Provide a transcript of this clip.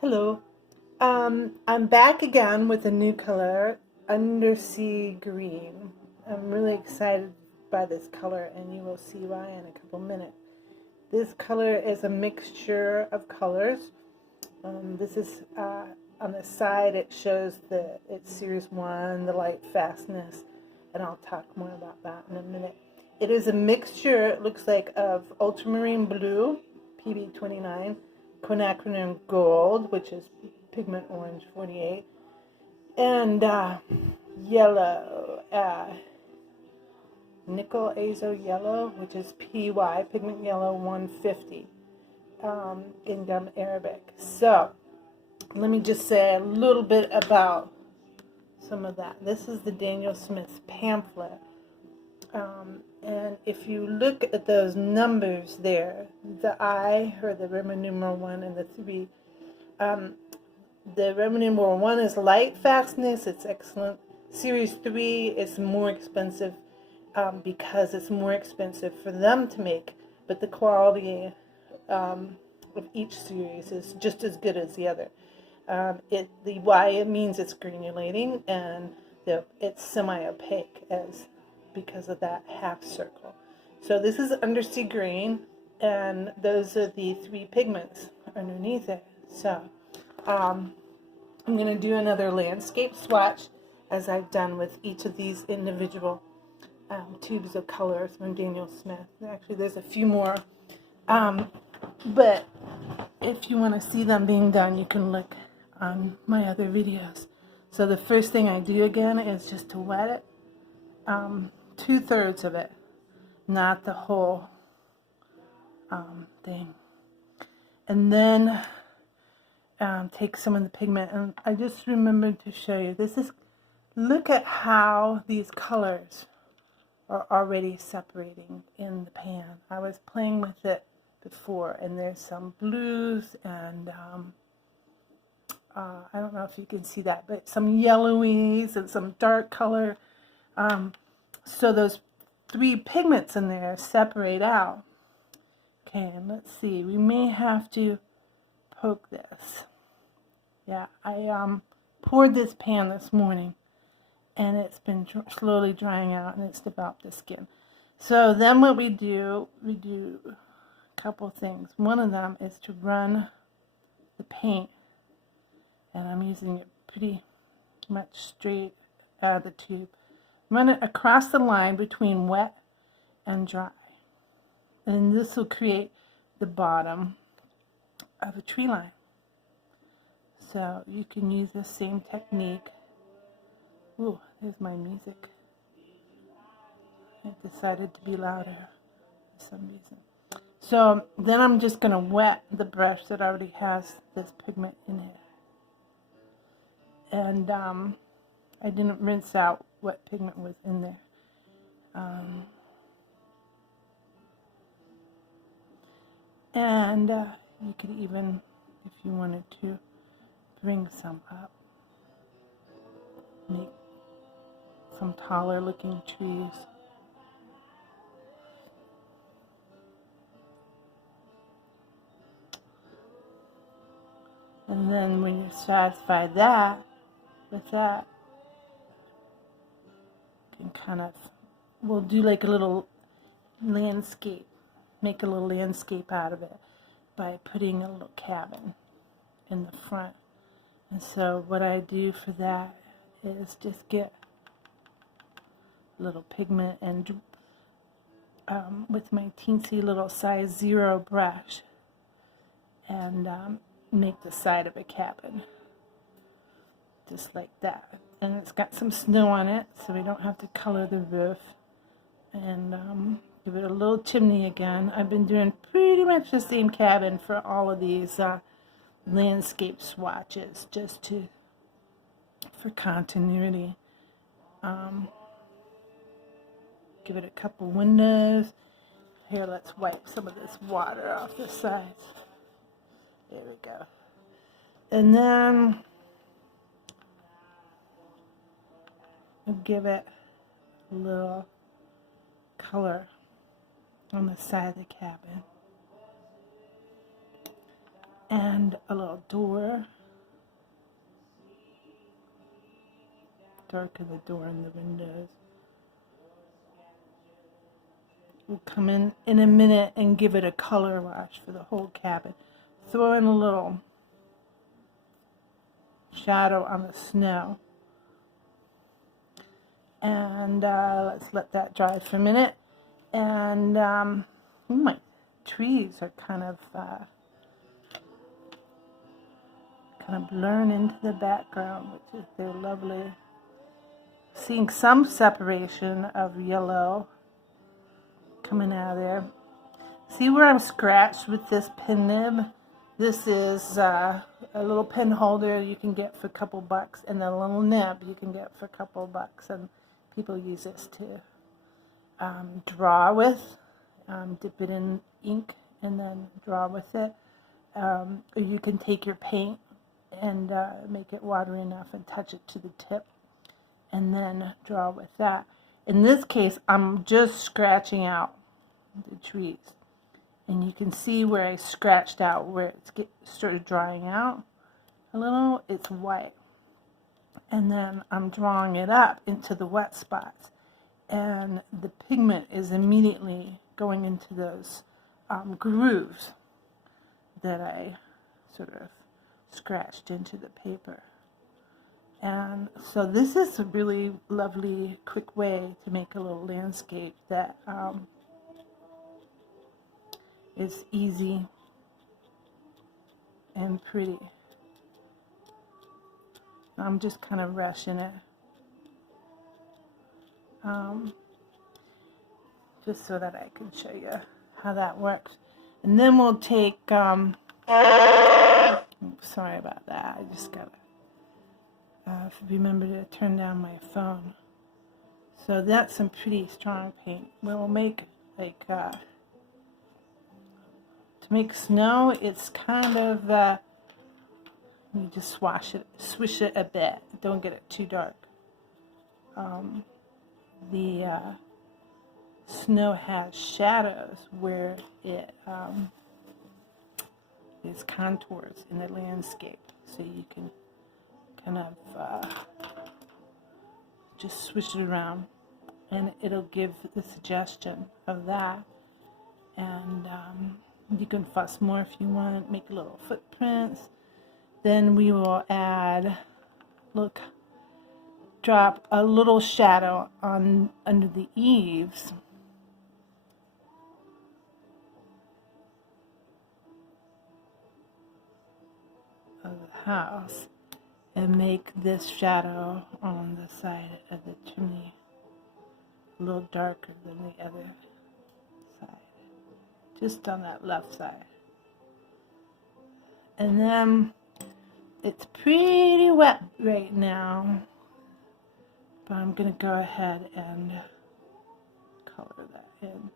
Hello. I'm back again with a new color, Undersea Green. I'm really excited by this color, and you will see why in a couple minutes. This color is a mixture of colors. This is on the side. It shows it's Series 1, the light fastness, and I'll talk more about that in a minute. It is a mixture, it looks like, of ultramarine blue, PB29, quinacridone gold, which is pigment orange 48, and yellow, nickel azo yellow, which is PY, pigment yellow 150, in gum Arabic. So let me just say a little bit about some of that. This is the Daniel Smith pamphlet. And if you look at those numbers there, the I, or the Roman numeral 1, and the 3, the Roman numeral 1 is light fastness. It's excellent. Series 3 is more expensive because it's more expensive for them to make, but the quality of each series is just as good as the other. The Y means it's granulating, and it's semi-opaque because of that half circle. So this is Undersea Green, and those are the 3 pigments underneath it. So I'm going to do another landscape swatch, as I've done with each of these individual tubes of colors from Daniel Smith. Actually, there's a few more, but if you want to see them being done, you can look on my other videos. So the first thing I do again is just to wet it, 2/3 of it, not the whole thing, and then take some of the pigment. And I just remembered to show you, look at how these colors are already separating in the pan. I was playing with it before, and there's some blues and I don't know if you can see that, but some yellowies and some dark color. So those 3 pigments in there separate out. Okay, and let's see. We may have to poke this. Yeah, I poured this pan this morning, and it's been slowly drying out, and it's developed the skin. So then what we do a couple things. One of them is to run the paint, and I'm using it pretty much straight out of the tube. Run it across the line between wet and dry, and this will create the bottom of a tree line. So you can use the same technique. Ooh, there's my music. I decided to be louder for some reason. So then I'm just going to wet the brush that already has this pigment in it. And I didn't rinse out what pigment was in there. And you could even, if you wanted to, bring some up. Make some taller looking trees. And then when you're satisfied with that, you can we'll do like a little landscape, make a little landscape out of it by putting a little cabin in the front. And so what I do for that is just get a little pigment and with my teensy little size 0 brush, and make the side of a cabin just like that. And it's got some snow on it, so we don't have to color the roof. And give it a little chimney again. I've been doing pretty much the same cabin for all of these landscape swatches, just for continuity. Give it a couple windows. Here, let's wipe some of this water off the sides. There we go. And then we'll give it a little color on the side of the cabin. and a little door. Darken the door and the windows. We'll come in a minute and give it a color wash for the whole cabin. Throw in a little shadow on the snow. And let's let that dry for a minute. And my trees are kind of blurring into the background, which is, they're lovely. Seeing some separation of yellow coming out of there. See where I'm scratched with this pen nib? This is a little pen holder you can get for a couple bucks, and the little nib you can get for a couple bucks, and people use this to draw with, dip it in ink and then draw with it. Or you can take your paint and make it watery enough and touch it to the tip and then draw with that. In this case, I'm just scratching out the trees. And you can see where I scratched out where it's started drying out a little. It's white. And then I'm drawing it up into the wet spots. And the pigment is immediately going into those grooves that I sort of scratched into the paper. And so this is a really lovely, quick way to make a little landscape that is easy and pretty. I'm just kind of rushing it, just so that I can show you how that works. And then we'll take, sorry about that, I just gotta remember to turn down my phone. So that's some pretty strong paint. We'll make like, to make snow, it's kind of, you just swish it a bit. Don't get it too dark. The snow has shadows where it is contours in the landscape, so you can kind of just swish it around, and it'll give the suggestion of that. And you can fuss more if you want, make little footprints. Then we will add, look, drop a little shadow on under the eaves. Of the house, and make this shadow on the side of the chimney a little darker than the other side, just on that left side. And then it's pretty wet right now, but I'm going to go ahead and color that in.